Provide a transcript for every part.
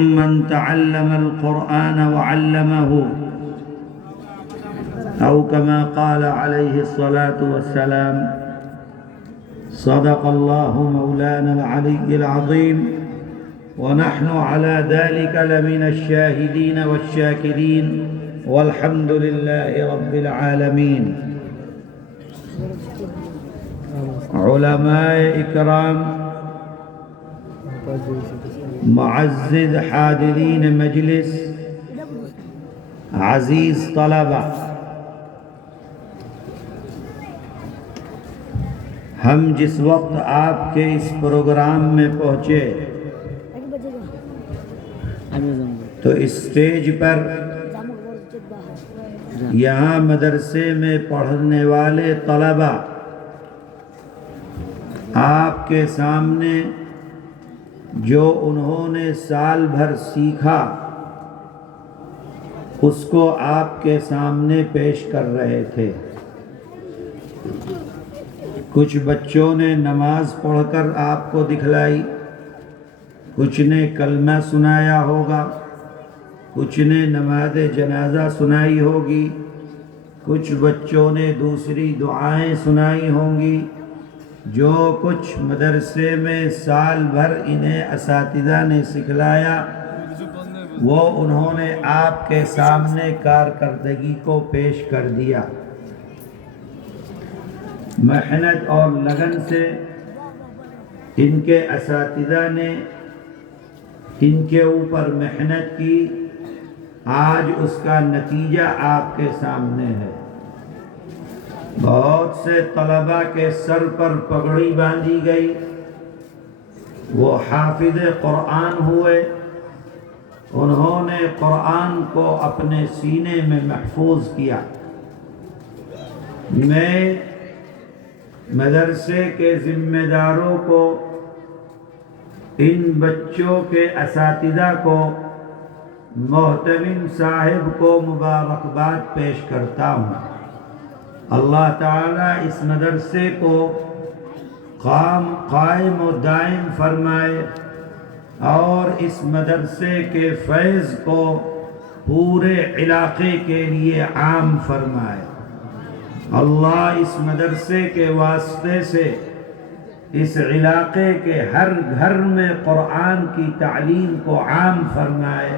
من تعلم القرآن وعلمه أو كما قال عليه الصلاة والسلام صدق الله مولانا العلي العظيم ونحن على ذلك لمن الشاهدين والشاكرين والحمد لله رب العالمين. علماء اکرام، معزز حاضرین مجلس، عزیز طلبہ، ہم جس وقت آپ کے اس پروگرام میں پہنچے تو اسٹیج پر یہاں مدرسے میں پڑھنے والے طلبہ آپ کے سامنے جو انہوں نے سال بھر سیکھا اس کو آپ کے سامنے پیش کر رہے تھے. کچھ بچوں نے نماز پڑھ کر آپ کو دکھلائی، کچھ نے کلمہ سنایا ہوگا، کچھ نے نماز جنازہ سنائی ہوگی، کچھ بچوں نے دوسری دعائیں سنائی ہوں گی. جو کچھ مدرسے میں سال بھر انہیں اساتذہ نے سکھلایا وہ انہوں نے آپ کے سامنے کارکردگی کو پیش کر دیا. محنت اور لگن سے ان کے اساتذہ نے ان کے اوپر محنت کی، آج اس کا نتیجہ آپ کے سامنے ہے. بہت سے طلباء کے سر پر پگڑی باندھی گئی، وہ حافظ قرآن ہوئے، انہوں نے قرآن کو اپنے سینے میں محفوظ کیا. میں مدرسے کے ذمہ داروں کو، ان بچوں کے اساتذہ کو، محتمم صاحب کو مبارکباد پیش کرتا ہوں. اللہ تعالیٰ اس مدرسے کو قائم و دائم فرمائے اور اس مدرسے کے فیض کو پورے علاقے کے لیے عام فرمائے. اللہ اس مدرسے کے واسطے سے اس علاقے کے ہر گھر میں قرآن کی تعلیم کو عام فرمائے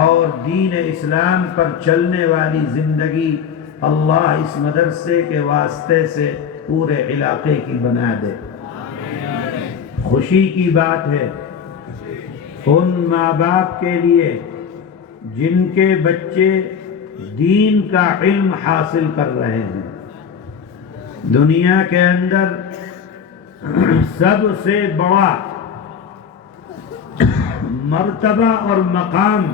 اور دین اسلام پر چلنے والی زندگی اللہ اس مدرسے کے واسطے سے پورے علاقے کی بنا دے. خوشی کی بات ہے ان ماں باپ کے لیے جن کے بچے دین کا علم حاصل کر رہے ہیں. دنیا کے اندر سب سے بڑا مرتبہ اور مقام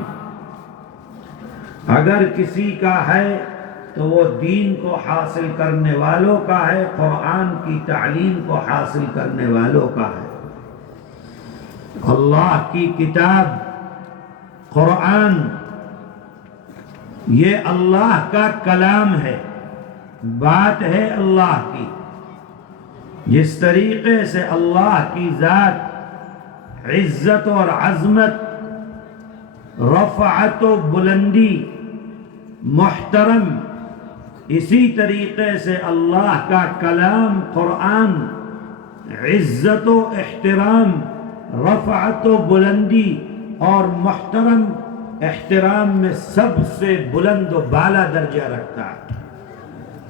اگر کسی کا ہے تو وہ دین کو حاصل کرنے والوں کا ہے، قرآن کی تعلیم کو حاصل کرنے والوں کا ہے. اللہ کی کتاب قرآن یہ اللہ کا کلام ہے، بات ہے اللہ کی. جس طریقے سے اللہ کی ذات عزت اور عظمت، رفعت و بلندی، محترم، اسی طریقے سے اللہ کا کلام قرآن عزت و احترام، رفعت و بلندی اور محترم احترام میں سب سے بلند و بالا درجہ رکھتا ہے.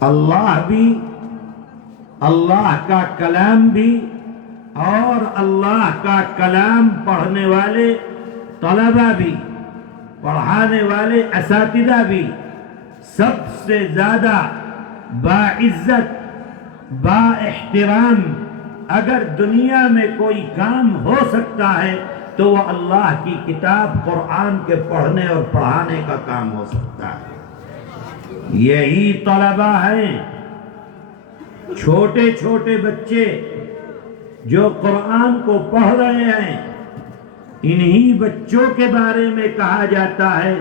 اللہ بھی، اللہ کا کلام بھی اور اللہ کا کلام پڑھنے والے طلبہ بھی، پڑھانے والے اساتذہ بھی سب سے زیادہ باعزت، با احترام اگر دنیا میں کوئی کام ہو سکتا ہے تو وہ اللہ کی کتاب قرآن کے پڑھنے اور پڑھانے کا کام ہو سکتا ہے. یہی طلبہ ہیں، چھوٹے چھوٹے بچے جو قرآن کو پڑھ رہے ہیں. انہی بچوں کے بارے میں کہا جاتا ہے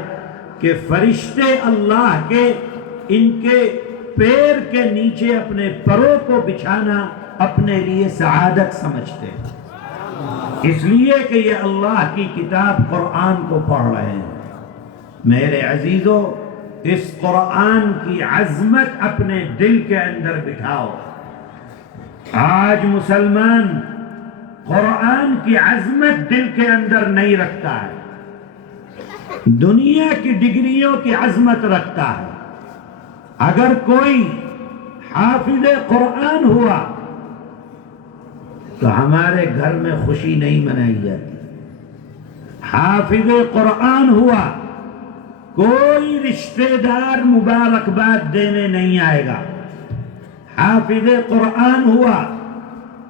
کہ فرشتے اللہ کے ان کے پیر کے نیچے اپنے پروں کو بچھانا اپنے لیے سعادت سمجھتے ہیں. اس لیے کہ یہ اللہ کی کتاب قرآن کو پڑھ رہے ہیں۔ میرے عزیزو، اس قرآن کی عظمت اپنے دل کے اندر بٹھاؤ۔ آج مسلمان قرآن کی عظمت دل کے اندر نہیں رکھتا ہے، دنیا کی ڈگریوں کی عظمت رکھتا ہے۔ اگر کوئی حافظ قرآن ہوا تو ہمارے گھر میں خوشی نہیں منائی جاتی۔ حافظ قرآن ہوا، کوئی رشتہ دار مبارکباد دینے نہیں آئے گا۔ حافظ قرآن ہوا،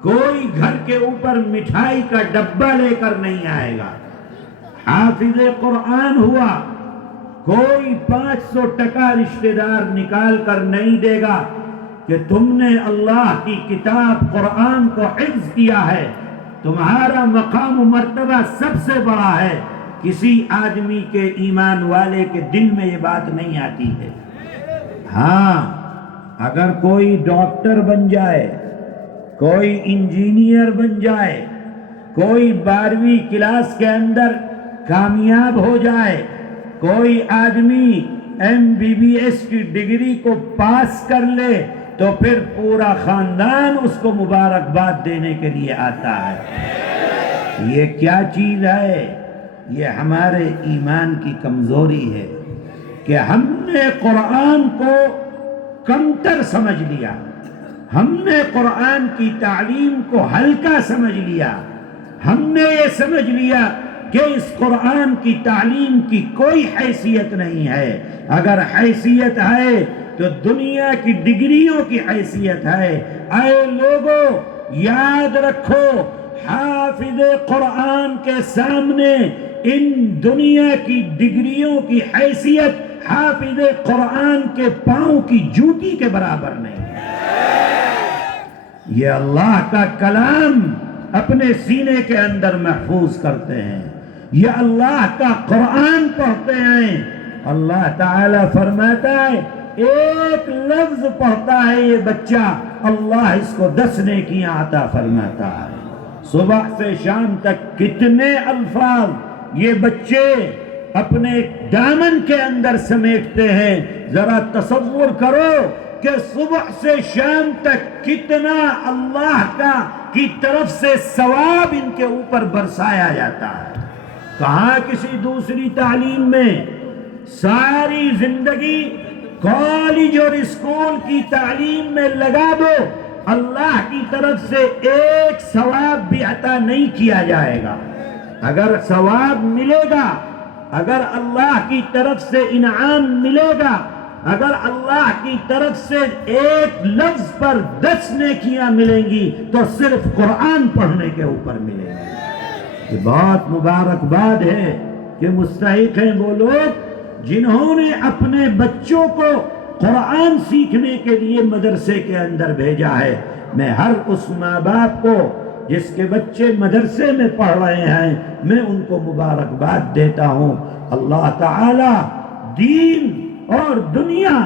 کوئی گھر کے اوپر مٹھائی کا ڈبہ لے کر نہیں آئے گا۔ حافظ قرآن ہوا، کوئی 500 ٹکا رشتہ دار نکال کر نہیں دے گا کہ تم نے اللہ کی کتاب قرآن کو حفظ کیا ہے، تمہارا مقام و مرتبہ سب سے بڑا ہے۔ کسی آدمی کے ایمان والے کے دل میں یہ بات نہیں آتی ہے۔ ہاں، اگر کوئی ڈاکٹر بن جائے، کوئی انجینئر بن جائے، کوئی 12ویں کلاس کے اندر کامیاب ہو جائے، کوئی آدمی MBBS کی ڈگری کو پاس کر لے تو پھر پورا خاندان اس کو مبارکباد دینے کے لیے آتا ہے۔ یہ کیا چیز ہے؟ یہ ہمارے ایمان کی کمزوری ہے کہ ہم نے قرآن کو کمتر سمجھ لیا، ہم نے قرآن کی تعلیم کو ہلکا سمجھ لیا، ہم نے یہ سمجھ لیا کہ اس قرآن کی تعلیم کی کوئی حیثیت نہیں ہے۔ اگر حیثیت ہے تو دنیا کی ڈگریوں کی حیثیت ہے۔ اے لوگو، یاد رکھو، حافظ قرآن کے سامنے ان دنیا کی ڈگریوں کی حیثیت حافظ قرآن کے پاؤں کی جوتی کے برابر نہیں ہے۔ یہ اللہ کا کلام اپنے سینے کے اندر محفوظ کرتے ہیں، یہ اللہ کا قرآن پڑھتے ہیں۔ اللہ تعالیٰ فرماتا ہے، ایک لفظ پڑھتا ہے یہ بچہ، اللہ اس کو 10 نیکیاں عطا فرماتا ہے۔ صبح سے شام تک کتنے الفاظ یہ بچے اپنے دامن کے اندر سمیٹتے ہیں۔ ذرا تصور کرو کہ صبح سے شام تک کتنا اللہ کی طرف سے ثواب ان کے اوپر برسایا جاتا ہے۔ کہاں کسی دوسری تعلیم میں ساری زندگی کالج اور اسکول کی تعلیم میں لگا دو، اللہ کی طرف سے ایک ثواب بھی عطا نہیں کیا جائے گا۔ اگر ثواب ملے گا، اگر اللہ کی طرف سے انعام ملے گا، اگر اللہ کی طرف سے ایک لفظ پر 10 نیکیاں ملیں گی تو صرف قرآن پڑھنے کے اوپر ملیں گی۔ یہ بہت مبارکباد ہے کہ مستحق ہیں وہ لوگ جنہوں نے اپنے بچوں کو قرآن سیکھنے کے لیے مدرسے کے اندر بھیجا ہے۔ میں ہر اس ماں باپ کو جس کے بچے مدرسے میں پڑھ رہے ہیں، میں ان کو مبارکباد دیتا ہوں۔ اللہ تعالی دین اور دنیا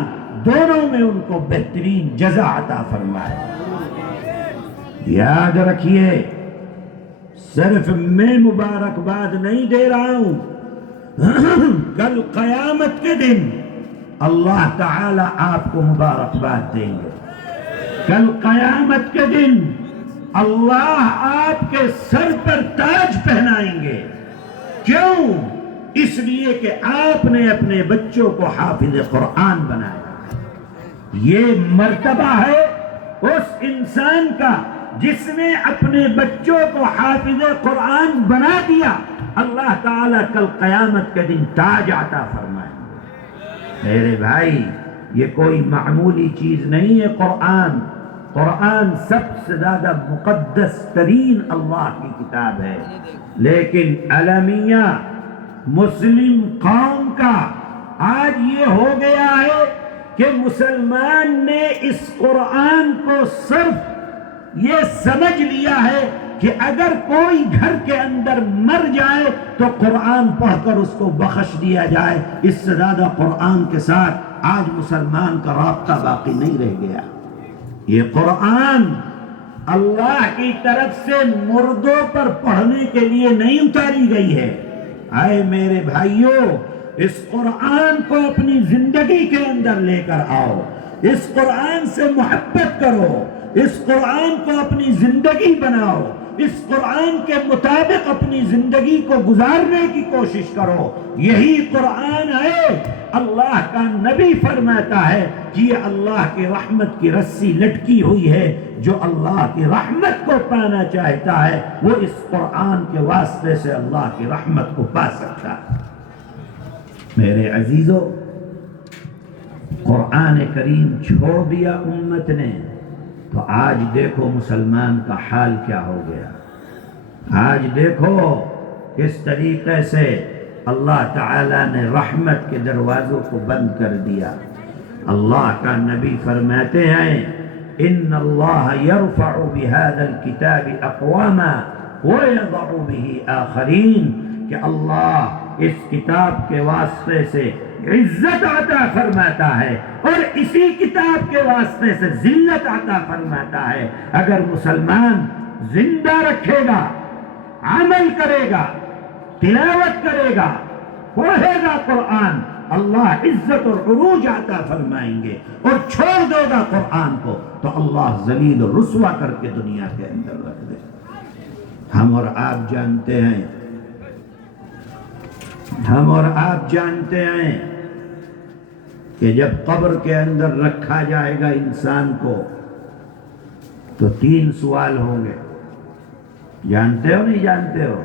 دونوں میں ان کو بہترین جزا عطا فرمائے۔ یاد رکھیے، صرف میں مبارکباد نہیں دے رہا ہوں، کل قیامت کے دن اللہ تعالی آپ کو مبارکباد دیں گے۔ کل قیامت کے دن اللہ آپ کے سر پر تاج پہنائیں گے۔ کیوں؟ اس لیے کہ آپ نے اپنے بچوں کو حافظ قرآن بنایا۔ یہ مرتبہ ہے اس انسان کا جس نے اپنے بچوں کو حافظ قرآن بنا دیا۔ اللہ تعالیٰ کل قیامت کے دن تاج عطا فرمائے۔ میرے بھائی، یہ کوئی معمولی چیز نہیں ہے۔ قرآن سب سے زیادہ مقدس ترین اللہ کی کتاب ہے، لیکن المیہ مسلم قوم کا آج یہ ہو گیا ہے کہ مسلمان نے اس قرآن کو صرف یہ سمجھ لیا ہے کہ اگر کوئی گھر کے اندر مر جائے تو قرآن پڑھ کر اس کو بخش دیا جائے۔ اس سے زیادہ قرآن کے ساتھ آج مسلمان کا رابطہ باقی نہیں رہ گیا۔ یہ قرآن اللہ کی طرف سے مردوں پر پڑھنے کے لیے نہیں اتاری گئی ہے۔ آئے میرے بھائیوں، اس قرآن کو اپنی زندگی کے اندر لے کر آؤ، اس قرآن سے محبت کرو، اس قرآن کو اپنی زندگی بناؤ، اس قرآن کے مطابق اپنی زندگی کو گزارنے کی کوشش کرو۔ یہی قرآن ہے، اللہ کا نبی فرماتا ہے کہ یہ اللہ کی رحمت کی رسی لٹکی ہوئی ہے، جو اللہ کی رحمت کو پانا چاہتا ہے وہ اس قرآن کے واسطے سے اللہ کی رحمت کو پا سکتا ہے۔ میرے عزیزو، قرآن کریم چھوڑ دیا امت نے تو آج دیکھو مسلمان کا حال کیا ہو گیا۔ آج دیکھو کس طریقے سے اللہ تعالیٰ نے رحمت کے دروازوں کو بند کر دیا۔ اللہ کا نبی فرماتے ہیں ان اللہ یرفع بهذا الكتاب اقواما ویضع به آخرین، کہ اللہ اس کتاب کے واسطے سے عزت عطا فرماتا ہے اور اسی کتاب کے واسطے سے ذلت عطا فرماتا ہے۔ اگر مسلمان زندہ رکھے گا، عمل کرے گا، تلاوت کرے گا، پڑھے گا قرآن، اللہ عزت اور عروج عطا فرمائیں گے، اور چھوڑ دے گا قرآن کو تو اللہ ذلیل اور رسوا کر کے دنیا کے اندر رکھ دے۔ ہم اور آپ جانتے ہیں، ہم اور آپ جانتے ہیں کہ جب قبر کے اندر رکھا جائے گا انسان کو تو 3 سوال ہوں گے۔ جانتے ہو نہیں جانتے ہو؟